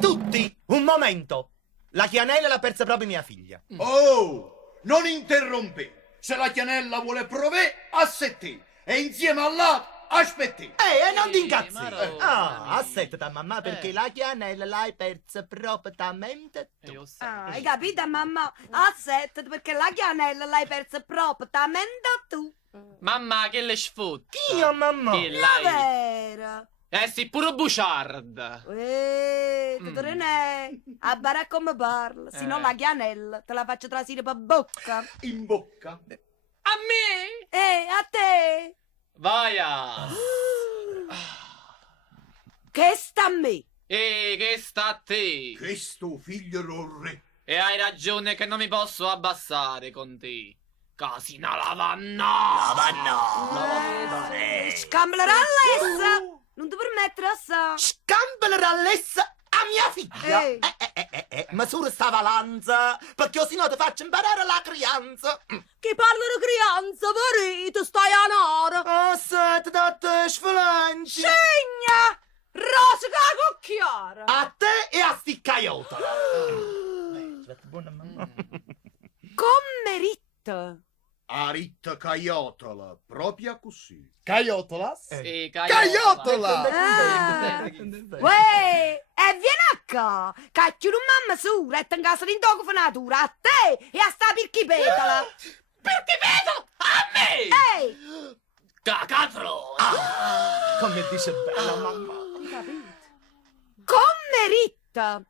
tutti, un momento. La Chianella l'ha persa proprio mia figlia. Oh, non interrompe. Se la Chianella vuole provare, assetti. E insieme all'altro, aspetti. Non ti incazzi. Aspettata, mamma, perché la Chianella l'hai persa propriamente tu. Hai capito, mamma? Aspetta, perché la Chianella l'hai persa propriamente tu. Mamma, che le sfotti? Io, mamma. Che È l'hai? vero. Sì, pure buciard. Totore, a barà come parla, se no la Chianella te la faccio trasire per bocca. In bocca. A me? A te? Vaia. Che sta a me? Che sta a te? Questo figlio re. E hai ragione che non mi posso abbassare con te. Casina lavanna. Scamblerà all'essa! Non ti permettere assai! Scambala all'essa a mia figlia. Misura sta valanza, perché se no ti faccio imparare la crianza. Chi parla di crianza, verito, stai a nora! Aspetta, da te sflanci. Segna! Rosica cocchiara! A te e a sti caiota. Buona mamma. Come ritta! A ritta caiotola, proprio così. Caiotolas? Sì, Caiotola! Uè! E vieni a qua! Cacchio non mamma sura e in casa di natura a te e a sta pirchipetola! Perché vedo? A me! Ehi! Cacatro! Come dice bella mamma. Come ritta!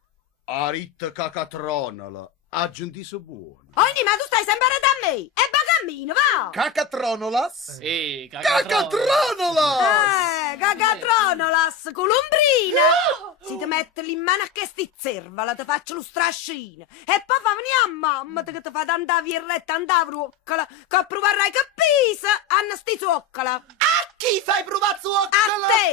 A ritta cacatronola, aggiuntiso buono. Ogni ma tu stai sempre da me! E bagammino, va! Cacatronolas? Sì, Cacatronolas! Cagatronolas, colombrina! Si ti mette in mano a che sti zervala, ti faccio lo strascino. E poi fa venire a mamma che ti fa tanta virretta, tanta vroccola, che proverai che pisa, hanno sti zuoccola. A chi fai provare zuoccola? A te!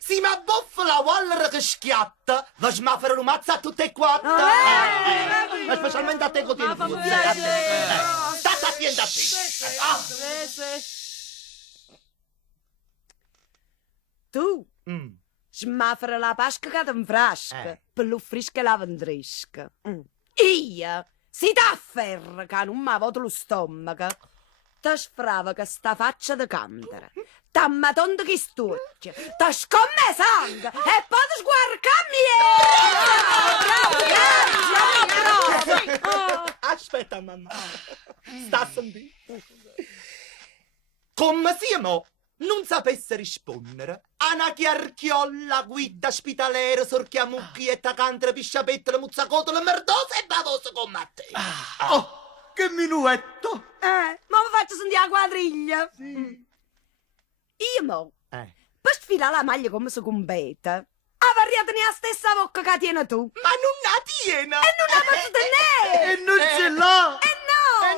Si ma boffa la wallera che schiatta, va smaffare un mazzo a tutte e quattro. Ma specialmente a te che tieni tu. State attenta a te. Tu, smaffare la pasca che ti infrasca, per l'uffrisca la vendrisca. Io, si t'afferra che non mi avuto lo stomaco, ti sfrava che sta faccia di candere, t'ammatonda che stuccia, ti scomme sangue e poi ti sguarca bravo. Aspetta, mamma. Sta a sentire. Come siamo? Non sapesse rispondere. A una chiarchiolla, guida ospitaliera, sorchiamucchi e tacantre, pisciapette, muzzacotola, merdosa e bavosa come te. Oh, che minuetto! Ma vi faccio sentire la quadriglia. Io mo, per sfilare la maglia come si compete, avariate la stessa bocca che tieni tu. Ma non la tiene! E non la posso tenere! E non ce l'ha!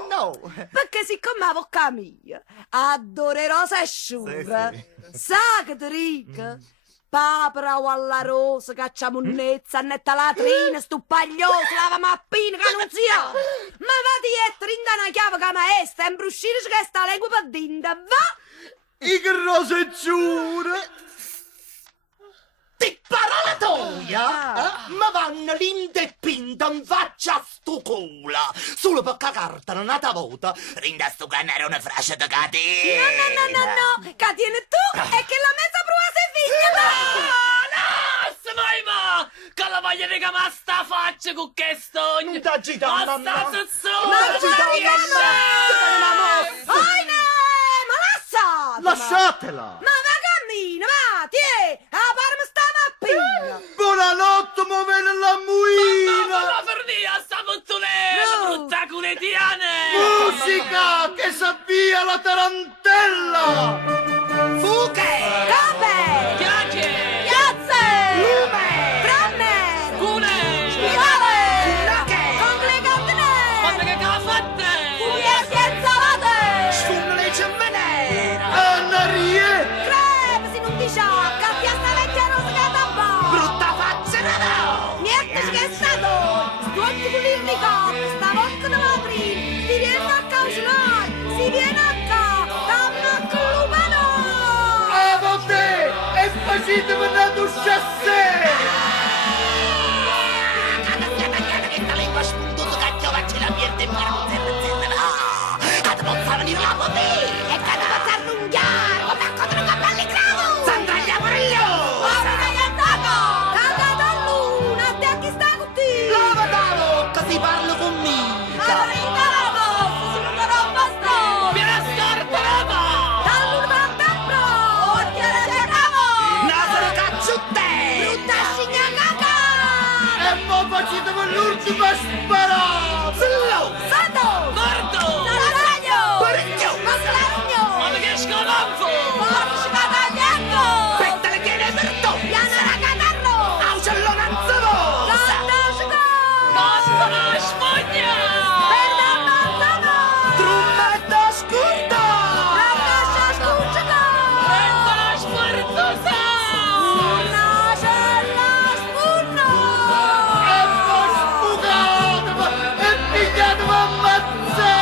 No! Perché siccome la bocca mia adorerò se asciuga, sa che ti dico? Papera o alla rosa, cacciamunnezza, annetta latrina, stupagliosa, lava mappina, che non si ha! Ma va dietro, rinda una chiave che maestra, e imbruscirci che sta lingua per dinda, va! I che rose giure! Ti paralatoia! Ma vanno l'indepinta in faccia a sto cola! Solo per cagartene una volta, rinda sto canare una frase da catena! No, che tieni tu e che la mezza prua sei figlia tu! Ma che la voglio di ma sta faccia con che stogno! Non t'agitare, mamma! Ma Non t'agitare, mamma! Ma lasciatela! Lasciatela! Ma va cammina, va, tiè, a parma sta mappina! Buonanotte, muovere la muina! Ma per via sta bottolera, No. brutta culetiane! Musica che s'avvia la tarantella! Fughe! Cape! Chiacchiere! Piazze! Lume! Tranne! Cune! Spirale! Funake! Complicatene! Quante che ha fatte? Pugliesi e salate! Sfunno le cemmenera! Annarie! Crepe, si non dice che piazza vecchia rosa che tappa! Brutta faccia da no! Niente che è stato! Stuocchi con il ricotto, sta bocca da madrina! Si viene a caucionare! Si viene a ca! Damma a clubano! A te! E siete venuti a chassé! Questa lingua spuntuta cacchio faccia la mierda e ad mozzare di la potè e che devo s'arrunghiare come a contro capelli cravo s'andraglia meravigliosa Cagata a luna, te a chi sta con te? lava da bocca si parla con mica Viene storta la nasero cacciutte E mo facete l'ultima sparata! morto! parecchio Ma che scolazzo! petta le chiede per tu aucellone anzavosa Basta la spugna! trummetta scurta Prenda la sfortusa! E poi spucatevi e pigliatevi a mazzare!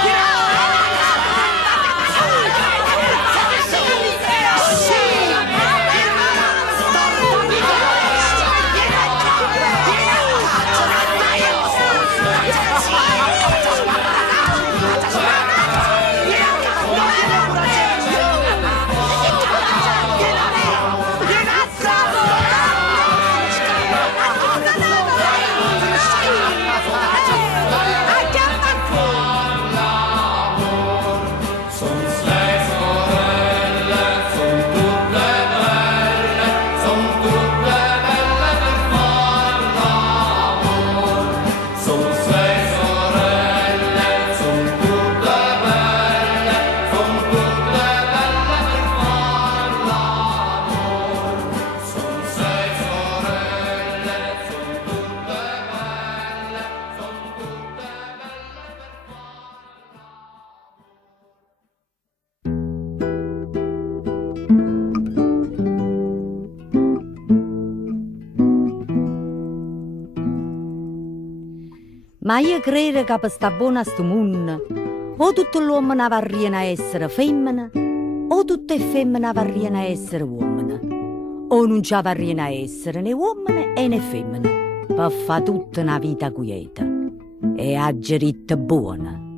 Ma io credo che per sta buona sto mondo, o tutto l'uomo ne varriano a essere femmina, o tutte le femmine varriano a essere uomini, o non ci varriano a essere né uomini né femmine, per fare tutta una vita quieta e a geritta buona.